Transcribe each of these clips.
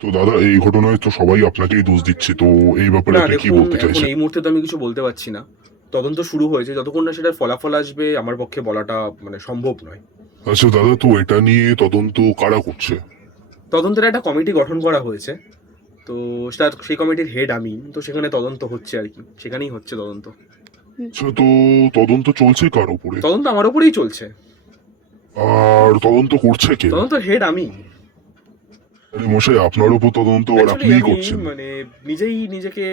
তো দাদা, এই ঘটনায় তো সবাই আপনাকেই দোষ দিচ্ছে, তো এই ব্যাপারে না আপনি কি দেখুন, বলতে এখন চাইছেন? এই মুহূর্তে তো আমি কিছু বলতে পারছি না। তদন্ত শুরু হয়েছে, যতক্ষণ না সেটার ফলাফল আসবে আমার পক্ষে বলাটা মানে সম্ভব নয়। আচ্ছা দাদা, তো এটা নিয়ে তদন্ত কারা করছে? তদন্তের একটা কমিটি গঠন করা হয়েছে। তো সেই কমিটির হেড আমি। তো সেখানে তদন্ত হচ্ছে আরকি। সেখানেই হচ্ছে তদন্ত। আচ্ছা, তো তদন্ত চলছে কার উপরে? তদন্ত আমার উপরেই চলছে। আর তদন্ত করছে কে? তদন্তের হেড আমি। আরে মশাই, আপনার উপর তদন্ত আর অ্যাকচুয়ালি আপনিই আমি করছেন? মানে নিজেই নিজেকে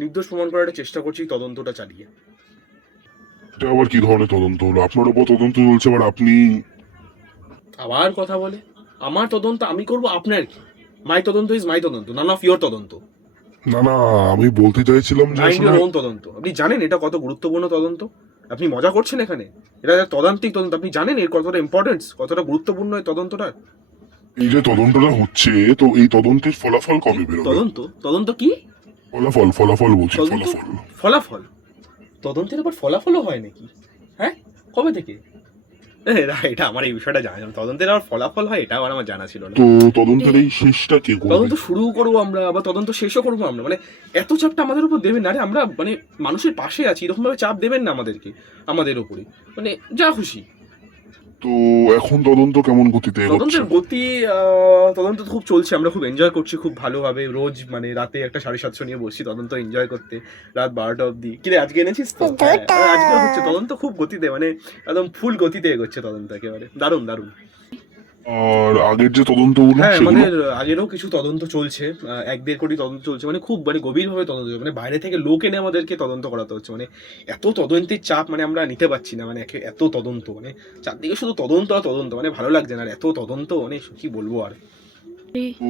নির্দোষ প্রমাণ করার একটা চেষ্টা করছি তদন্তটা চালিয়ে। এটা আবার কি ধরনের তদন্ত হলো? আপনার উপর তদন্ত চলছে আর আপনি? আবার কথা বলে। আমার তদন্ত আমি করব, আপনার কি? মাই তদন্ত ইজ মাই তদন্ত, নান অফ ইয়োর তদন্ত। না না, আমি বলতে চাইছিলাম যে মাইন্ড আসলে ইওর ওন তদন্ত। আপনি জানেন এটা কত গুরুত্বপূর্ণ তদন্ত? আপনি মজা করছেন এখানে? এটা একটা তদান্তিক তদন্ত। আপনি জানেন এর কতটা ইম্পর্টেন্স, কতটা গুরুত্বপূর্ণ এই তদন্তটা? এই যে তদন্তটা হচ্ছে, তো এই তদন্তের ফলাফল কি কবে বেরোবে? তদন্ত? তদন্ত কি? ফলাফল ফলাফল বলছি, তদন্ত? ফলাফল। ফলাফল? তদন্তের আবার ফলাফলও হয় নাকি? হ্যাঁ? কবে থেকে? এটা আমার এই বিষয়টা জানা ছিল না। তদন্তের আবার ফলাফল হয় এটাও আমার জানা ছিল না। তো তদন্তের এই শেষটা কে করবে? তদন্ত শুরু করবো আমরা, আবার তদন্ত শেষও করবো আমরা। মানে এত চাপটা আমাদের উপর দেবেন না। আরে আমরা মানে মানুষের পাশে আছি, এরকম ভাবে চাপ দেবেন না আমাদেরকে, আমাদের উপরে। মানে যা খুশি। তো এখন তদন্ত কেমন গতিতে এগোচ্ছে? তদন্তের গতি তদন্ত তো খুব চলছে। আমরা খুব এনজয় করছি খুব ভালোভাবে। রোজ মানে রাতে একটা 7:30 নিয়ে বসছি তদন্ত এনজয় করতে। রাত 12টা অবধি। কিরে আজকে এনেছিস তো? হ্যাঁ, আজকে হচ্ছে তদন্ত খুব গতিতে, মানে একদম ফুল গতিতে এগোচ্ছে তদন্ত একেবারে। দারুণ, দারুণ। আর আগের যে তদন্তগুলো হ্যাঁ, সেগুলো? আমাদের আগেরও কিছু তদন্ত চলছে। ১-১.৫ কোটি তদন্ত চলছে। মানে খুব মানে গভীরভাবে তদন্ত চলছে। মানে বাইরে থেকে লোক এনে আমাদেরকে তদন্ত করাতে হচ্ছে। মানে এত তদন্তের চাপ মানে আমরা নিতে পারছি না। মানে এত তদন্ত মানে চারদিকে শুধু তদন্ত আর তদন্ত। মানে ভালো লাগছে না আর এত তদন্ত, মানে কি বলবো আর। তো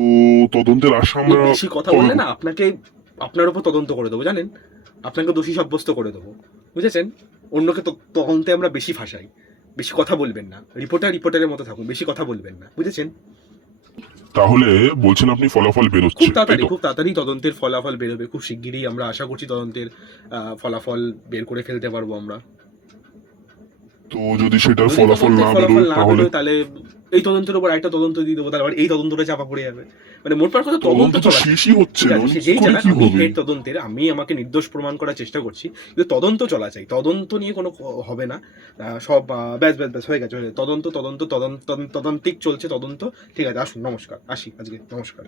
তদন্তের আশা আমরা বেশি কথা কবে বললে না করব? আপনার উপর তদন্ত করে দেবো, জানেন? আপনাকে দোষী সাব্যস্ত করে দেবো। বুঝেছেন? অন্যকে তদন্তে আমরা বেশি ফাঁসাই। বেশি কথা বলবেন না। রিপোর্টারের মতো থাকুন। বেশি কথা বলবেন না। বুঝেছেন? তাহলে বলছেন আপনি ফলাফল বেরোচ্ছে, তাই তো? খুব তাড়াতাড়ি তদন্তের ফলাফল বেরোবে। খুব শিগগিরই আমরা আশা করছি তদন্তের ফলাফল বের করে ফেলতে পারবো আমরা। তো যদি সেটার যদি ফলাফল তদন্তের না ফলাফল বেরোয় না তাহলে? বেরোয় তাহলে এই তদন্তের উপর আরেকটা তদন্ত দিয়ে দেবো। তাহলে আবার এই তদন্তটা চাপা পড়ে যাবে। মানে মোট মাট কথা তদন্ত তদন্ত তো চলা চাই। শেষই হচ্ছে ঠিক না, আছে, মানে সে কি যেই করে চালাক, কি আমি হবে? হেড তদন্তের, আমি আমাকে নির্দোষ প্রমাণ করার চেষ্টা করছি। কিন্তু তদন্ত চলা চাই। তদন্ত নিয়ে কোনো হবে না। সব ব্যাস, ব্যাস, ব্যাস হয়ে গেছে, হয়ে গেছে। তদন্ত তদন্ত তদন্ত তদন্তিক চলছে তদন্ত। ঠিক আছে, আসুন, নমস্কার। আসি আজকে, নমস্কার।